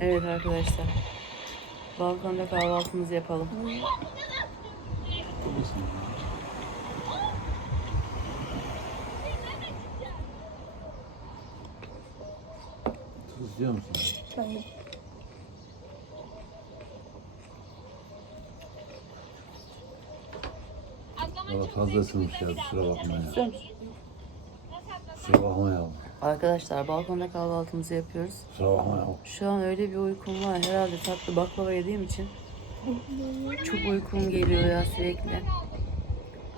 Evet arkadaşlar. Balkonda kahvaltımızı yapalım. Tuz istiyor musun? Tamam. Valla fazla ısınmış ya kusura bakma ya. Musun? Kusura bakma ya. Arkadaşlar balkonda kahvaltımızı yapıyoruz. Kusura bakma ya. Şu an öyle bir uykum var. Herhalde tatlı baklava yediğim için. Çok uykum geliyor ya sürekli.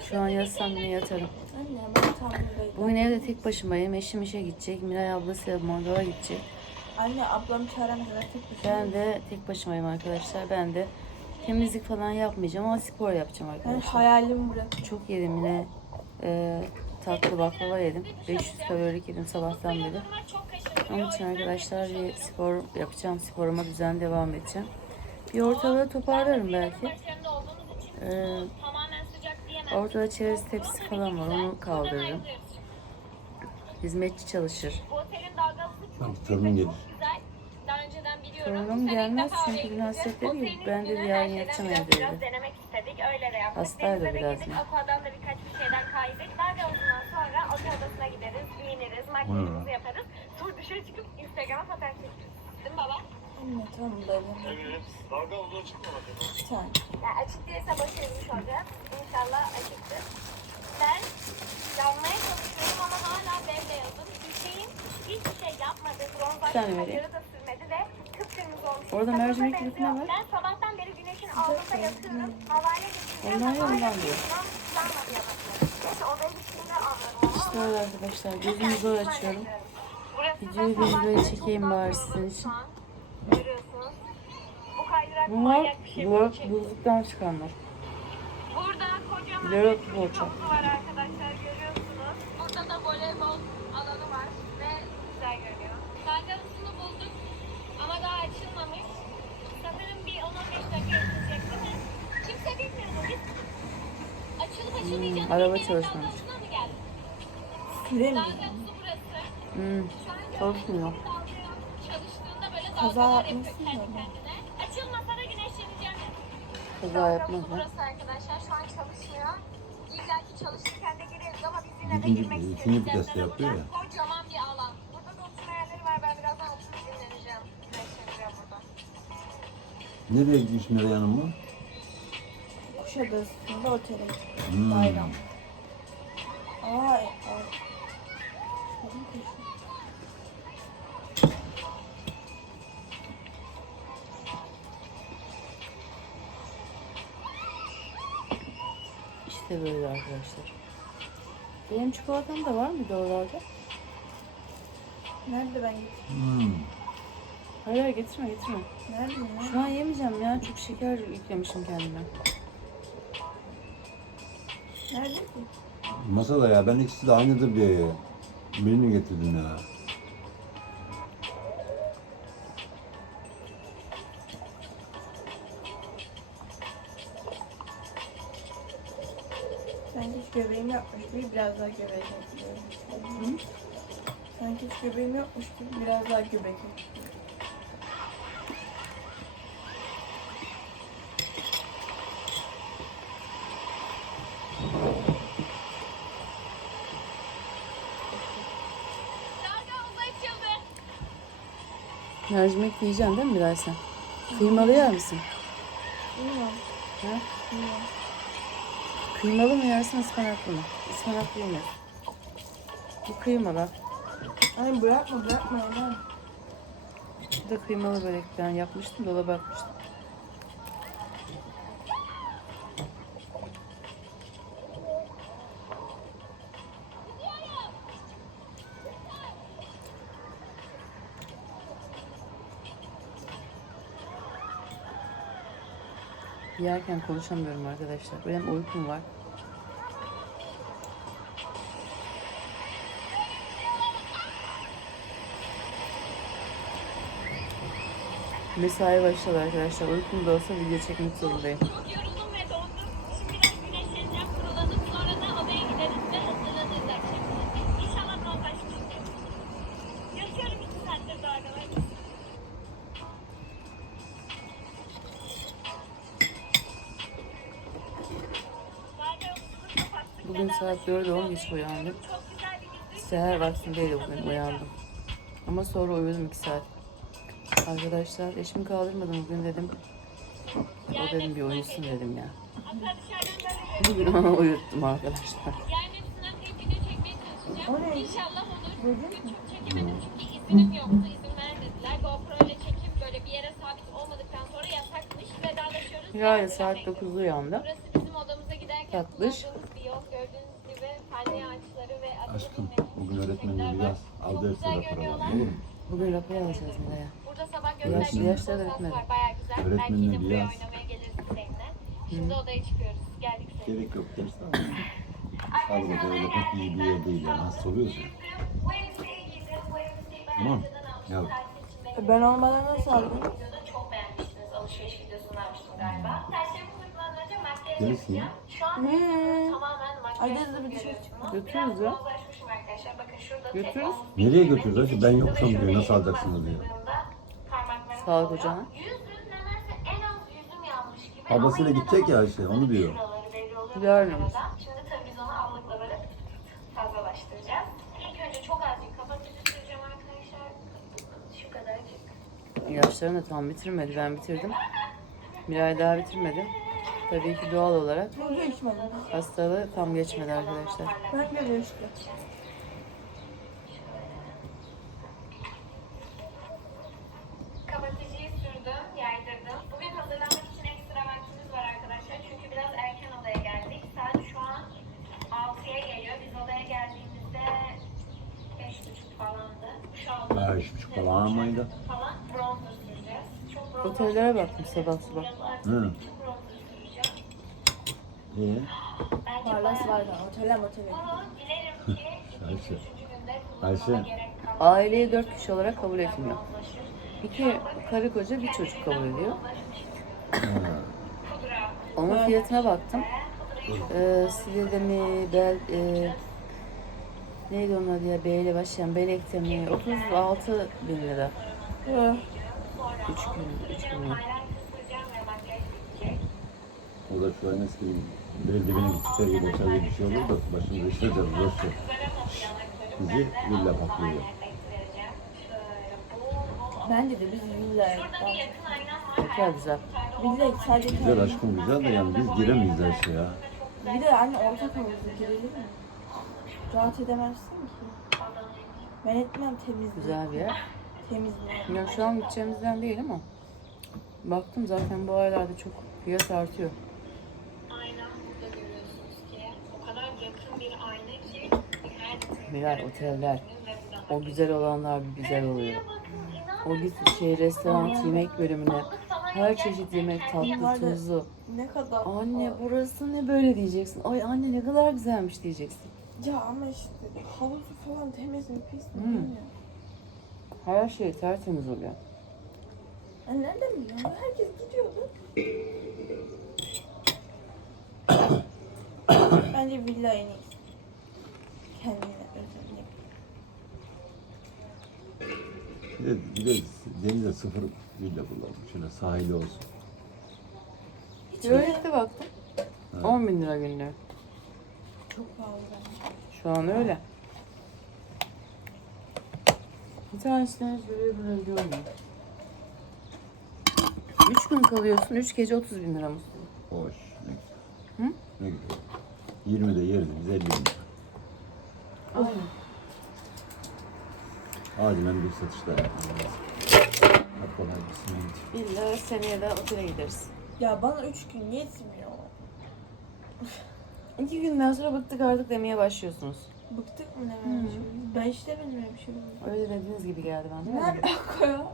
Şu an yatsam yine yatarım. Anne ben tahmindeyim. Bugün evde tek başımayım. Eşim işe gidecek. Miray ablasıyla mangala gidecek. Anne ablamı çağırana kadar tek başına. Ben de tek başımayım arkadaşlar. Ben de temizlik falan yapmayacağım ama spor yapacağım Ben arkadaşlar. hayalimi bırak. Çok yedim yine e, tatlı baklava yedim. 500 kalori yedim sabahtan beri. Onun için arkadaşlar bir spor yapacağım. Sporuma düzen devam edeceğim. Bir ortalığı toparlarım belki. E, diyemem. ortada çerez tepsi falan var. Onu kaldırırım. Hizmetçi çalışır. Torunun gelir. Torunum gelmez çünkü gideceğiz. hasretleri yok. Ben de yarın yatacağım evde biraz, öyle. biraz denemek istedik. Öyle de yaptık. Hastaydı Denize de biraz mı? Aqua'dan da birkaç bir şeyden kaydık. Dalgalısından sonra otel odasına gideriz, giyiniriz, makyajımızı yaparız. Sonra dışarı çıkıp Instagram'a fotoğraf çekeriz. Değil mi baba? Anne tamam. Evet. Dalga olduğu çıkmadı acaba? Bir tane. Yani açık değilse başarılmış olacağız. İnşallah açıktır. Ben yanmaya çalışıyorum ama hala bembeyazım. Hüseyin hiçbir şey yapmadı. Bronz tane vereyim. da sürmedi ve kıpkırmızı olmuş. Orada mercimek benziyor. gibi ne var? Ben sabahtan beri güneşin altında yatıyorum. Havaya geçiyorum. Ondan ya, ondan diyor. İşte öyle arkadaşlar. Gözümü zor açıyorum. Videoyu sabah böyle çekeyim bari sizin için. Bunlar çekiyor. buzluktan çıkanlar. Burada kocaman bir havuzu var arkadaşlar görüyorsunuz. Burada da voleybol alanı var ve güzel görünüyor. Dalgalısını bulduk ama daha açılmamış. Sanırım bir 10-15 dakika geçecek değil mi? Kimse bilmiyor mu? Biz açılıp açılmayacağını Hmm, araba çalışmamış. mı. Dalgalısı burası. Hmm, çalışmıyor. Kaza da. kendine. Açılmasa da güneşleneceğim. Kaza yapmaz ha. Burası arkadaşlar şu an çalışmıyor. İlla ki çalışırken de gireriz ama biz yine de girmek ikinci istedik. viteste Neden? yapıyor ya. Kocaman bir alan. Burada da oturma yerleri var. Ben birazdan oturup dinleneceğim. Güneşleneceğim burada. Nereye gitmiş Meral Hanım? Kuşadası'nda otele gittim. Hmm. Bayram. Ay ay. Kadın koşuyor. İşte böyle arkadaşlar. Benim çikolatam da var mıydı oralarda? Nerede ben gittim? Hmm. Hayır hayır getirme getirme. Nerede ya? Şu an yemeyeceğim ya. Çok şeker yüklemişim kendime. Ki? Masada ya ben ikisi de aynıdır diye birini getirdim ya. Sanki hiç göbeğim yokmuş gibi biraz daha göbek ekliyorum. Sanki hiç göbeğim yokmuş gibi biraz daha göbek ekliyorum. Dalga havuzu açıldı. Mercimek yiyeceksin değil mi Bilal sen? Kıymalı yer misin? Bilmiyorum. Ha? Bilmiyorum. Kıymalı mı yersin ıspanaklı mı? Ispanaklı yemiyorsun. Bu kıymalı. Ay bırakma bırakma. Bu da kıymalı börek ben yapmıştım. Dolaba atmıştım. Yerken konuşamıyorum arkadaşlar. Benim uykum var. Mesai başladı arkadaşlar. Uykum da olsa video çekmek zorundayım. Bugün saat 4'e 10 geç uyandım. Seher vaktindeydi bugün uyandım. Ama sonra uyudum 2 saat. Arkadaşlar eşimi kaldırmadım bugün dedim. O dedim bir uyusun dedim ya. Bugün onu uyuttum arkadaşlar. O ne? İnşallah olur. Çok çekemedim çünkü iznim yoktu. İzin vermediler. GoPro ile çekip böyle bir yere sabit olmadıktan sonra yasakmış. Vedalaşıyoruz. Hira'ya saat 9'da uyandı. Burası bizim odamıza giderken Tatlış. Aşkım bugün öğretmenle çiçekler bir var. yaz. Al güzel raporu var. Olur mu? Bugün rapor alacağız buraya. Burada sabah Yaş- gösterdiğimiz yaşlar bir öğretmeni. var. Bayağı güzel. Belki yine bir buraya yaz. oynamaya geliriz seninle. Şimdi odaya çıkıyoruz. Geldik seninle. Gerek yok ders ama. Sağlık Hoca öyle pek iyi bir yer değil yani. Hasta oluyoruz ya. Tamam. Ya Ben olmadan nasıl aldın? Çok beğenmiştiniz. Alışveriş videosunu vermiştim galiba. Gelirsin. Şu an Hmm. Bir. Götürürüz ya. bronzlaşmışım arkadaşlar. Bakın şurada tek Götürürüz. Nereye götürürüz? iki Ben yoksam diyor, nasıl alacaksınız diyor. Sağlık yine de gidecek ya işte, onu diyor. arada. Şimdi tabii biz onu allıkla fazlalaştıracağız. İlk önce çok azıcık kapatıcı süreceğim arkadaşlar. Şu kadarcık. İlaçlarını da tam bitirmedi. Ben bitirdim. Miray daha bitirmedi. Tabii ki doğal olarak içmedim. hastalığı tam geçmedi arkadaşlar. Ben de işte. Kapatıcıyı sürdüm, yaydırdım. Bugün hazırlanmak için ekstra vaktimiz var arkadaşlar. Çünkü biraz erken odaya geldik. Saat şu an 6'ya geliyor. Biz odaya geldiğimizde 5.30 falandı. Şu an Ha, üç buçuk falan mıydı? Falan bronzer süreceğiz. Çok bronzer Otellere baktım sabah sabah. Artık Hı. Varlas bayağı- var da otele motele. Ayşe. 2-3. günde Ayşe. Aileyi dört kişi olarak kabul etmiyor. İki karı koca bir çocuk kabul ediyor. Onun fiyatına baktım. Ee, Silivri'de mi, Bel, e, neydi onun adı ya, B ile başlayan Belek'te mi? 36 bin lira. Hı. 3 gün, 3 gün. Highlighter süreceğim ve makyaj bitecek. O da şu an eski bel dibine gittikleri gibi içeride bir şey olur da başımıza. Boş ver. Bizi villa patlıyor. Bence de biz villa Şurada bir yakın aynam var. Güzel güzel. Villa sadece Güzel aşkım güzel de yani biz giremeyiz her şeye ya. Bir de anne ortak havuzda girilir mi? Rahat edemezsin ki. Ben etmem temiz. Güzel bir yer. Temiz mi? Ya şu an gideceğimizden değil ama baktım zaten bu aylarda çok fiyat artıyor. Ayna burada görüyorsunuz ki o kadar yakın bir ayna ki Miray oteller. O güzel olanlar bir güzel oluyor. O git şey restoran yemek bölümüne her çeşit yemek tatlı tuzlu. Ne kadar? Anne burası ne böyle diyeceksin. Ay anne ne kadar güzelmiş diyeceksin. Ya ama işte havuzu falan temiz mi pis mi Hmm. bilmiyorum. Her şey tertemiz oluyor. Ya nereden biliyorsun? Herkes gidiyordu. Bence villa en iyisi. Kendine Bir de, bir de denize sıfır villa bulalım. Şöyle sahili olsun. Öğrette baktım. Ha. 10 bin lira günlüğü. Çok pahalı bence. Şu an öyle. Bir tanesine şöyle böyle diyorum. Üç gün kalıyorsun, üç gece 30 bin lira mı? Hoş. Ne Hı? güzel. Ne güzel. 20 de yeriz biz 50 bin. Aynen. Acilen bir satışlar yapmamız. Hadi kolay gelsin. İlla seneye de otele gideriz. Ya bana üç gün yetmiyor. İki günden sonra bıktık artık demeye başlıyorsunuz. Bıktık mı bir şey? Ben hiç demedim öyle bir şey. Öyle dediğiniz gibi geldi bana. Ne alaka ya?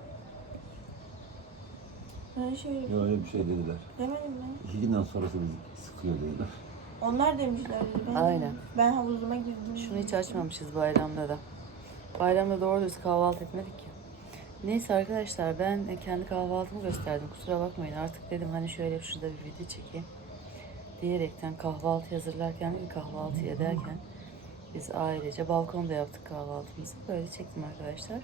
Ben şöyle Yok öyle bir şey dediler. demedim ben. İki günden sonrası bizi sıkıyor dediler. Onlar demişler. Ben, Aynen. Ben havuzuma girdim. Şunu hiç açmamışız bayramda da. Bayramda doğru düz kahvaltı etmedik ki. Neyse arkadaşlar ben kendi kahvaltımı gösterdim. Kusura bakmayın artık dedim hani şöyle şurada bir video çekeyim. Diyerekten kahvaltı hazırlarken değil kahvaltı ederken biz ailece balkonda yaptık kahvaltımızı. Böyle çektim arkadaşlar.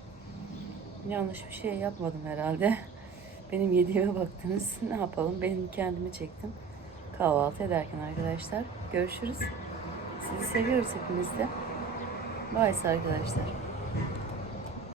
Yanlış bir şey yapmadım herhalde. Benim yediğime baktınız. Ne yapalım? Benim kendimi çektim. Kahvaltı ederken arkadaşlar. Görüşürüz. Sizi seviyoruz hepimiz de. Bye arkadaşlar.